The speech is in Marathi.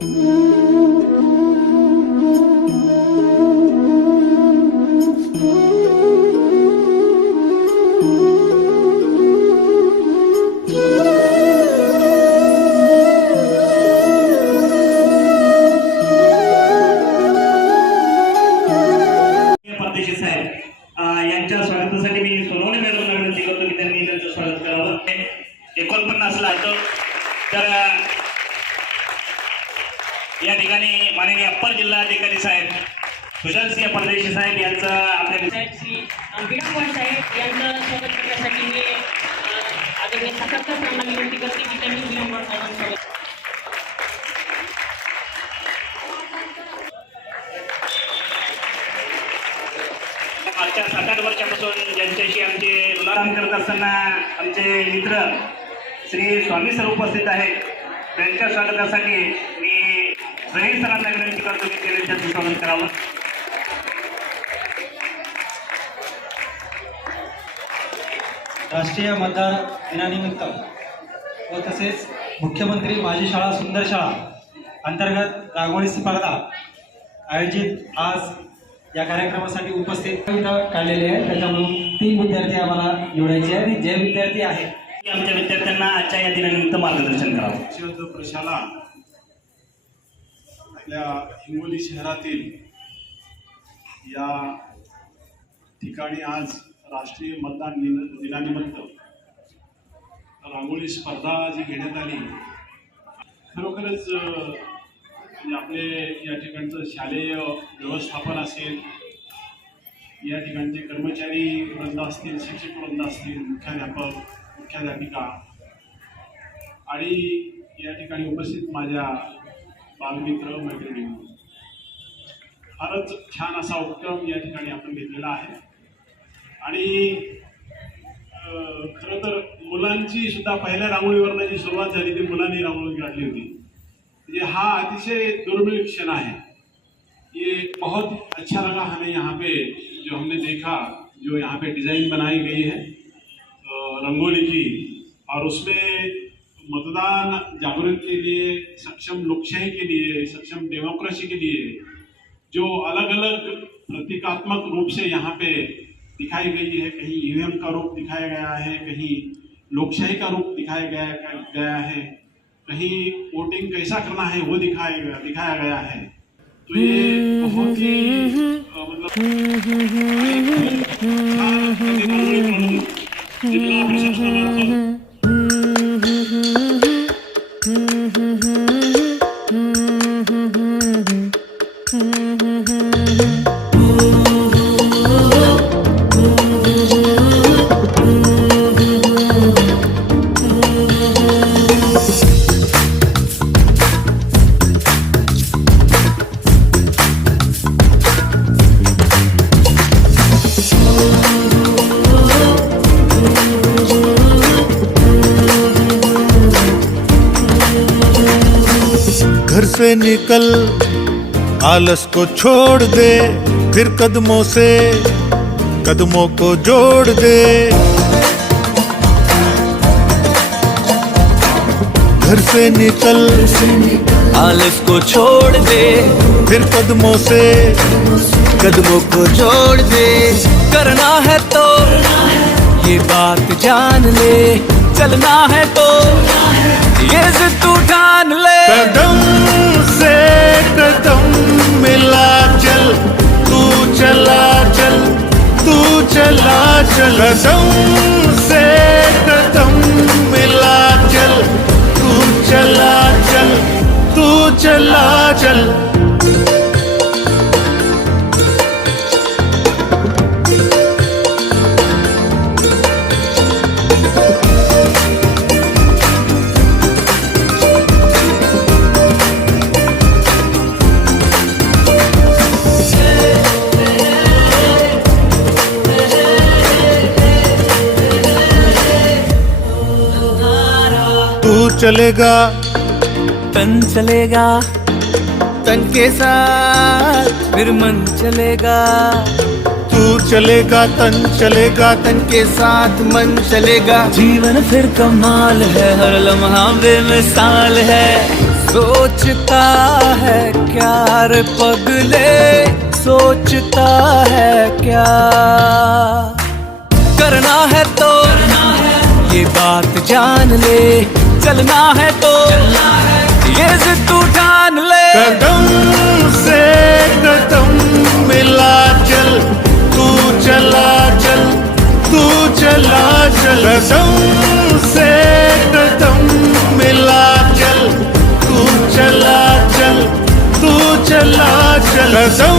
यांच्या स्वागतासाठी मी सोनवणे मॅडमला विनंती करतो की त्यांनी त्यांचं स्वागत करावं. 49 ला तर या ठिकाणी माननीय अप्पर जिल्हाधिकारी साहेब सुशांतसिंह परदेशी साहेब यांचं आपल्या श्री बिडापवार साहेब यांचं स्वागत करण्यासाठी मी आदरणीय सातत्य साहेबांना विनंती करते की त्यांनी बिडापवार साहेबांचं स्वागत. मागच्या 7-8 वर्षापासून ज्यांच्याशी आमचे ऋणाराम करत असताना आमचे मित्र श्री स्वामी सर उपस्थित आहेत. त्यांच्या स्वागतासाठी मी सही सरांना विनंती करतो की त्यांनी त्यांचं स्वागत करावं. राष्ट्रीय मतदार दिनानिमित्त व तसेच मुख्यमंत्री माझी शाळा सुंदर शाळा अंतर्गत रांगोळी स्पर्धा आयोजित आज या कार्यक्रमासाठी उपस्थित काढलेले आहेत. त्याच्यामधून 3 विद्यार्थी आम्हाला निवडायचे आहेत. जे विद्यार्थी आहेत आमच्या विद्यार्थ्यांना आजच्या या दिनानिमित्त मार्गदर्शन करावं. प्रशाला आपल्या हिंगोली शहरातील या ठिकाणी आज राष्ट्रीय मतदान दिनानिमित्त रांगोळी स्पर्धा जी घेण्यात आली, खरोखरच म्हणजे आपले या ठिकाणचं शालेय व्यवस्थापन असेल, या ठिकाणचे कर्मचारी वृंद असतील, शिक्षक वृंद असतील, मुख्याध्यापक, मुख्याध्यापिका आणि या ठिकाणी उपस्थित माझ्या बालमित्र मैत्रिणी, फारच छान असा उपक्रम या ठिकाणी आपण घेतलेला आहे. आणि खरं तर मुलांची सुद्धा पहिल्या रांगोळीवरनं जी सुरुवात झाली ती मुलांनी रांगोळी काढली होती. ये हा अतिशय दुर्मिळ क्षण है. ये बहुत अच्छा लगा हमें यहाँ पे जो हमने देखा, जो यहाँ पे डिज़ाइन बनाई गई है रंगोली की, और उसमें मतदान जागृति के लिए, सक्षम लोकशाही के लिए, सक्षम डेमोक्रेसी के लिए जो अलग अलग प्रतीकात्मक रूप से यहाँ पे दिखाई गई है. कहीं ईवीएम का रूप दिखाया गया है, कहीं लोकशाही का रूप दिखाया गया है, कहीं वोटिंग कैसा करना है वो दिखाया गया है. तो ये बहुत ही मतलब जिला प्रशासनामार्फत घर से निकल आलस को छोड़ दे, फिर कदमों से कदमों को जोड़ दे. घर से निकल आलस को छोड़ दे, फिर कदमों से कदमों को जोड़ दे. करना है तो ये बात जान ले, चलना है तो ये जिद तू ठान ले. कदम से कदम मिला चल, तू चला चल, तू चला चल. कदम से कदम मिला चल, तू चला चल, तू चला चल. तू चलेगा तन चलेगा, तन के साथ फिर मन चलेगा. तू चलेगा तन चलेगा, तन के साथ मन चलेगा. जीवन फिर कमाल है, हर लम्हा बेमिसाल है. सोचता है क्या रे पगले, सोचता है क्या? करना है तो ये बात जान ले, चलना है तो ये जिद तू ठान ले। कदम से कदम मिला चल, तू चला चल, तू चला चल। कदम से कदम मिला चल, तू चला चल, तू चला चल। कदम